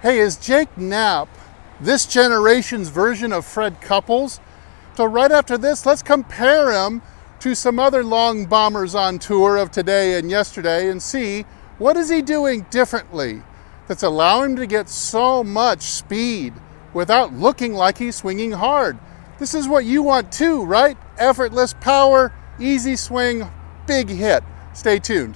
Hey, is Jake Knapp this generation's version of Fred Couples? So right after this, let's compare him to some other long bombers on tour of today and yesterday and see what is he doing differently that's allowing him to get so much speed without looking like he's swinging hard. This is what you want too, right? Effortless power, easy swing, big hit. Stay tuned.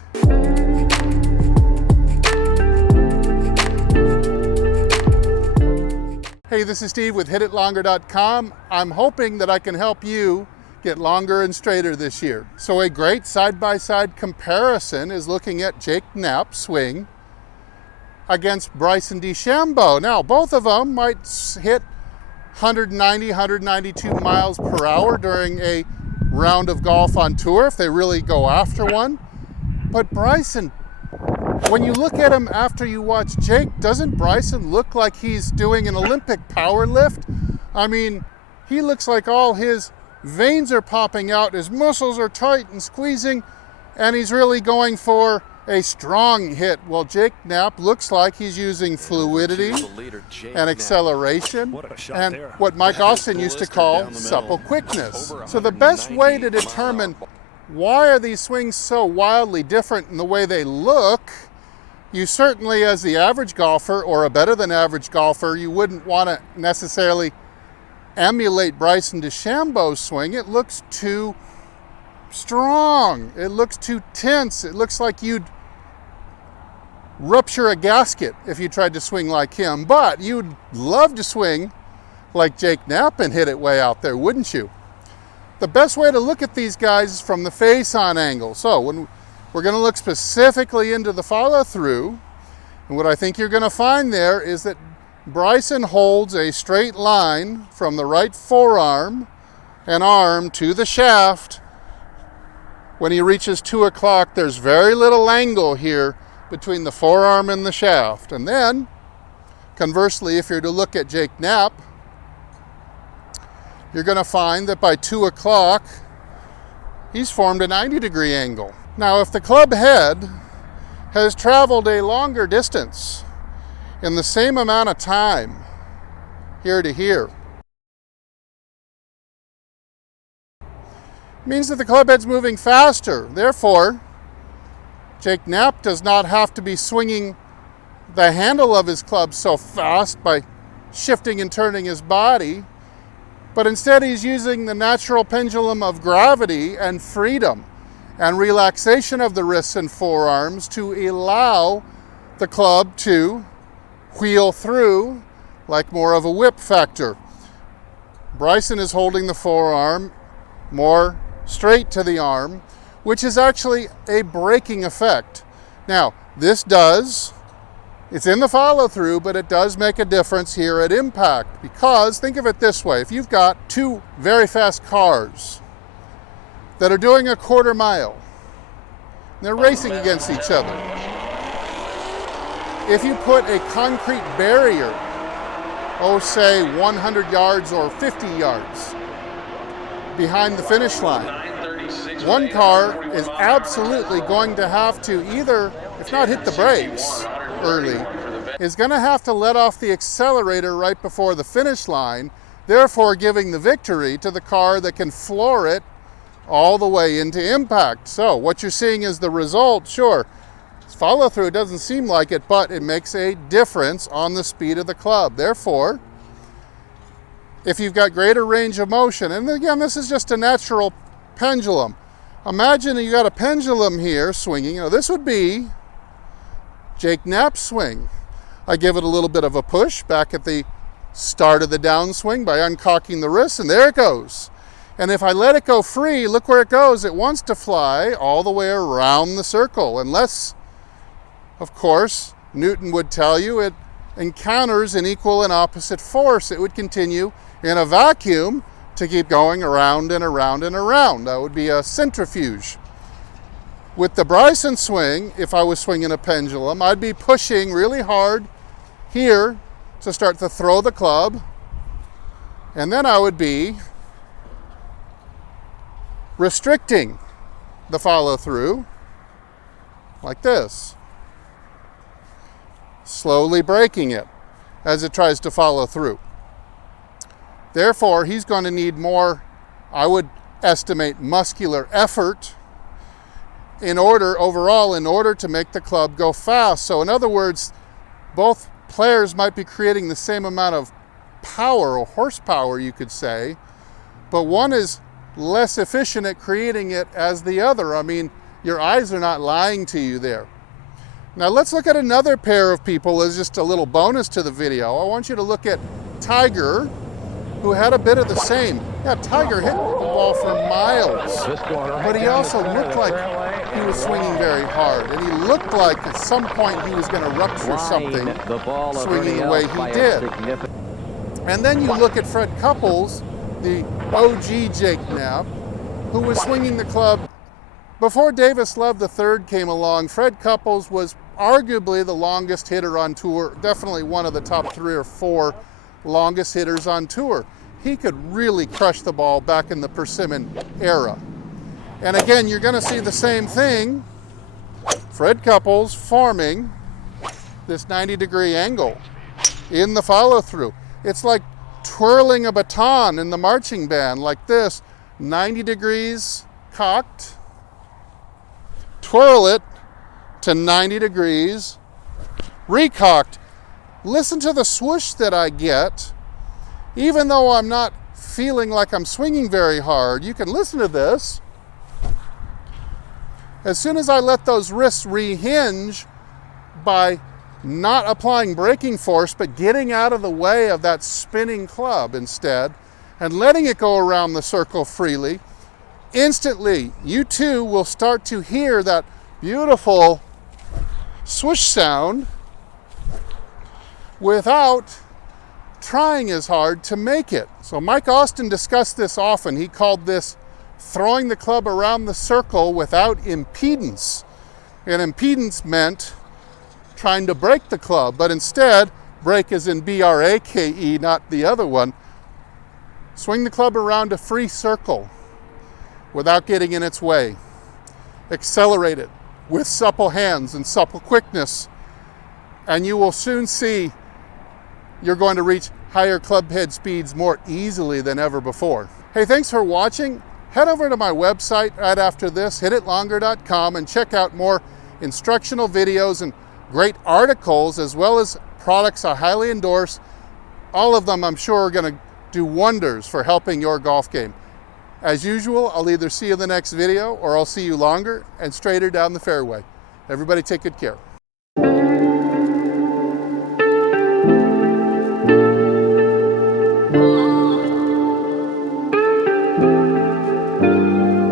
Hey, this is Steve with HitItLonger.com. I'm hoping that I can help you get longer and straighter this year. So a great side-by-side comparison is looking at Jake Knapp's swing against Bryson DeChambeau. Now, both of them might hit 190, 192 miles per hour during a round of golf on tour if they really go after one. But Bryson, when you look at him after you watch Jake, doesn't Bryson look like he's doing an Olympic power lift? I mean, he looks like all his veins are popping out, his muscles are tight and squeezing, and he's really going for a strong hit. Well, Jake Knapp looks like he's using fluidity and acceleration and what Mike Austin used to call supple quickness. So the best way to determine why are these swings so wildly different in the way they look, you certainly, as the average golfer or a better than average golfer, you wouldn't want to necessarily emulate Bryson DeChambeau's swing. It looks too strong. It looks too tense. It looks like you'd rupture a gasket if you tried to swing like him. But you'd love to swing like Jake Knapp and hit it way out there, wouldn't you? The best way to look at these guys is from the face-on angle. So when we're going to look specifically into the follow-through, and what I think you're going to find there is that Bryson holds a straight line from the right forearm and arm to the shaft. When he reaches 2 o'clock, there's very little angle here between the forearm and the shaft. And then, conversely, if you're to look at Jake Knapp, you're going to find that by 2 o'clock, he's formed a 90-degree angle. Now, if the club head has traveled a longer distance in the same amount of time, here to here, it means that the club head's moving faster. Therefore, Jake Knapp does not have to be swinging the handle of his club so fast by shifting and turning his body, but instead he's using the natural pendulum of gravity and freedom and relaxation of the wrists and forearms to allow the club to wheel through like more of a whip factor. Bryson is holding the forearm more straight to the arm, which is actually a braking effect. Now, it's in the follow-through, but it does make a difference here at impact, because think of it this way. If you've got two very fast cars that are doing a quarter mile, they're racing against each other. If you put a concrete barrier, say 100 yards or 50 yards behind the finish line, one car is absolutely going to have to either, if not hit the brakes early, is going to have to let off the accelerator right before the finish line, therefore giving the victory to the car that can floor it all the way into impact. So what you're seeing is the result. Sure, follow through doesn't seem like it, but it makes a difference on the speed of the club. Therefore, if you've got greater range of motion, and again, this is just a natural pendulum. Imagine you got a pendulum here swinging. This would be Jake Knapp's swing. I give it a little bit of a push back at the start of the downswing by uncocking the wrist, and there it goes. And if I let it go free, look where it goes. It wants to fly all the way around the circle, unless, of course, Newton would tell you it encounters an equal and opposite force. It would continue in a vacuum to keep going around and around and around. That would be a centrifuge. With the Bryson swing, if I was swinging a pendulum, I'd be pushing really hard here to start to throw the club, and then I would be restricting the follow through like this. slowly breaking it. as it tries to follow through. Therefore, he's going to need more, I would estimate, muscular effort in order to make the club go fast. So in other words, both players might be creating the same amount of power or horsepower, you could say, but one is less efficient at creating it as the other. I mean, your eyes are not lying to you there. Now let's look at another pair of people as just a little bonus to the video. I want you to look at Tiger, who had a bit of the same. Yeah, Tiger hit the ball for miles, but he also looked like he was swinging very hard, and he looked like at some point he was going to rupture something swinging the way he did. And then you look at Fred Couples, the OG Jake Knapp, who was swinging the club before Davis Love III came along. Fred Couples was arguably the longest hitter on tour, definitely one of the top 3 or 4 longest hitters on tour. He could really crush the ball back in the Persimmon era. And again, you're going to see the same thing. Fred Couples forming this 90-degree angle in the follow-through. It's like twirling a baton in the marching band, like this, 90 degrees cocked, twirl it to 90 degrees, recocked. Listen to the swoosh that I get, even though I'm not feeling like I'm swinging very hard. You can listen to this. As soon as I let those wrists rehinge by not applying braking force, but getting out of the way of that spinning club instead, and letting it go around the circle freely, instantly you too will start to hear that beautiful swoosh sound without trying as hard to make it. So Mike Austin discussed this often. He called this throwing the club around the circle without impedance. And impedance meant trying to break the club, but instead, break as in B-R-A-K-E, not the other one. Swing the club around a free circle without getting in its way. Accelerate it with supple hands and supple quickness, and you will soon see you're going to reach higher club head speeds more easily than ever before. Hey, thanks for watching. Head over to my website right after this, hititlonger.com, and check out more instructional videos and great articles, as well as products I highly endorse. All of them, I'm sure, are going to do wonders for helping your golf game. As usual, I'll either see you in the next video or I'll see you longer and straighter down the fairway. Everybody take good care.